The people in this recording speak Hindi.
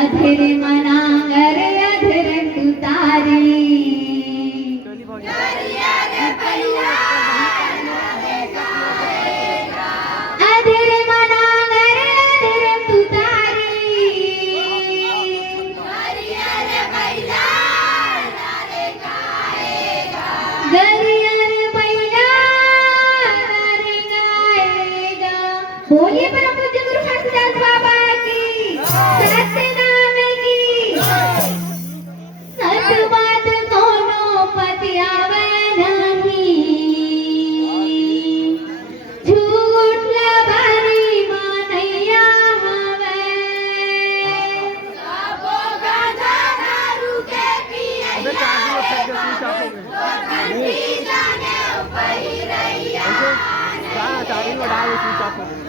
अधर मनांगर अधर तुतारी अधर मनांगर अधर तुतारी गरियर बैला रे गाएगा। बोलिए परम पूज्य गुरु हरदास बाबा की सत्यनाम की। सतबात कोनो पतियावे नहीं झूठ लबारी मानैया हवे। चार्जिंग में डाल स्विच ऑफ हो गया।